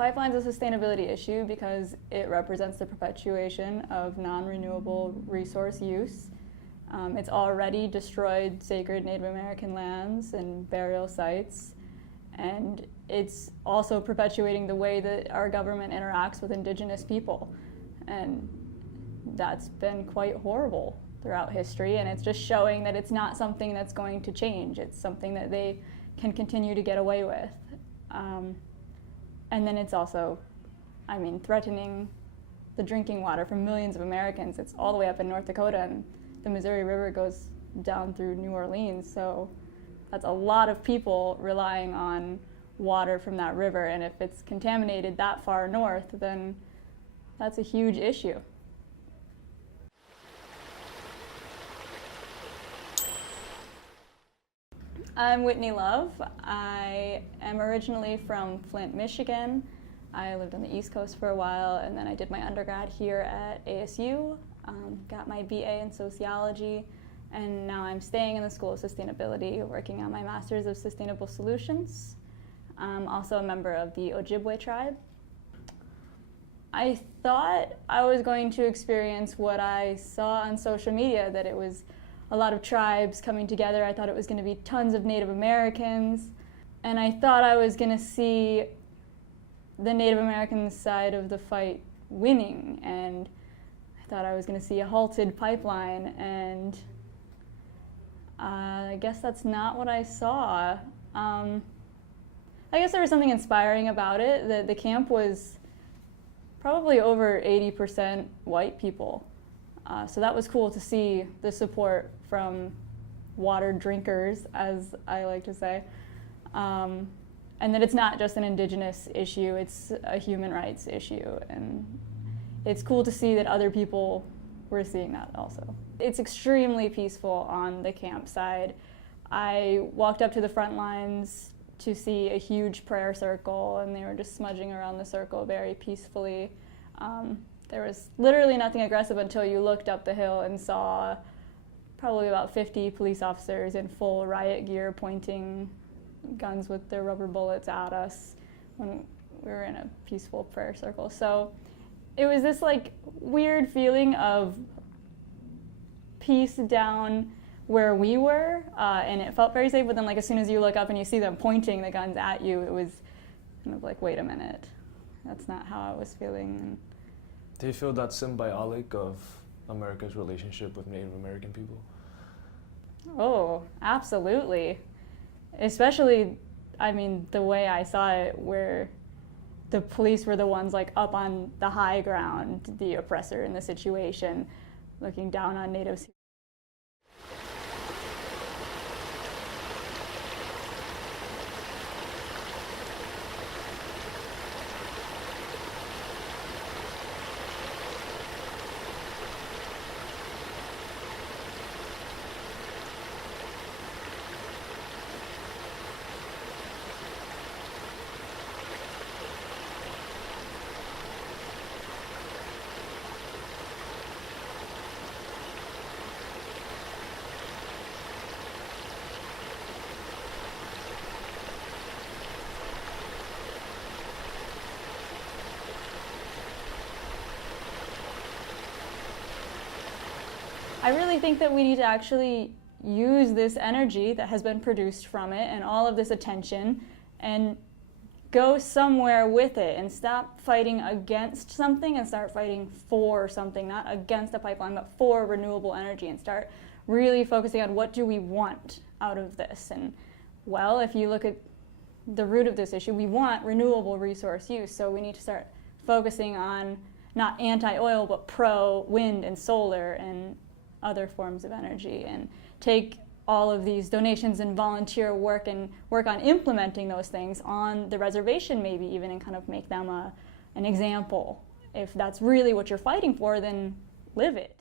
Pipeline's a sustainability issue because it represents the perpetuation of non-renewable resource use. It's already destroyed sacred Native American lands and burial sites, and it's also perpetuating the way that our government interacts with Indigenous people. And that's been quite horrible throughout history, and it's just showing that it's not something that's going to change. It's something that they can continue to get away with. And then it's also, threatening the drinking water for millions of Americans. It's all the way up in North Dakota, and the Missouri River goes down through New Orleans, so that's a lot of people relying on water from that river, and if it's contaminated that far north, then that's a huge issue. I'm Whitney Love. I am originally from Flint, Michigan. I lived on the East Coast for a while, and then I did my undergrad here at ASU, got my BA in sociology, and now I'm staying in the School of Sustainability, working on my Master's of Sustainable Solutions. I'm also a member of the Ojibwe tribe. I thought I was going to experience what I saw on social media, that it was a lot of tribes coming together. I thought it was going to be tons of Native Americans, and I thought I was going to see the Native American side of the fight winning, and I thought I was going to see a halted pipeline, and I guess that's not what I saw. I guess there was something inspiring about it. The camp was probably over 80% white people. So that was cool to see the support from water drinkers, as I like to say. And that it's not just an Indigenous issue, it's a human rights issue. And it's cool to see that other people were seeing that also. It's extremely peaceful on the camp side. I walked up to the front lines to see a huge prayer circle, and they were just smudging around the circle very peacefully. There was literally nothing aggressive until you looked up the hill and saw probably about 50 police officers in full riot gear pointing guns with their rubber bullets at us when we were in a peaceful prayer circle. So it was this weird feeling of peace down where we were, and it felt very safe, but then as soon as you look up and you see them pointing the guns at you, it was kind of wait a minute, that's not how I was feeling. Do you feel that symbiotic of America's relationship with Native American people? Oh, absolutely. Especially, the way I saw it, where the police were the ones up on the high ground, the oppressor in the situation, looking down on Natives. I really think that we need to actually use this energy that has been produced from it and all of this attention and go somewhere with it and stop fighting against something and start fighting for something, not against a pipeline, but for renewable energy, and start really focusing on what do we want out of this. And well, if you look at the root of this issue, we want renewable resource use, so we need to start focusing on not anti-oil, but pro-wind and solar and other forms of energy, and take all of these donations and volunteer work and work on implementing those things on the reservation, maybe even, and kind of make them an example. If that's really what you're fighting for, then live it.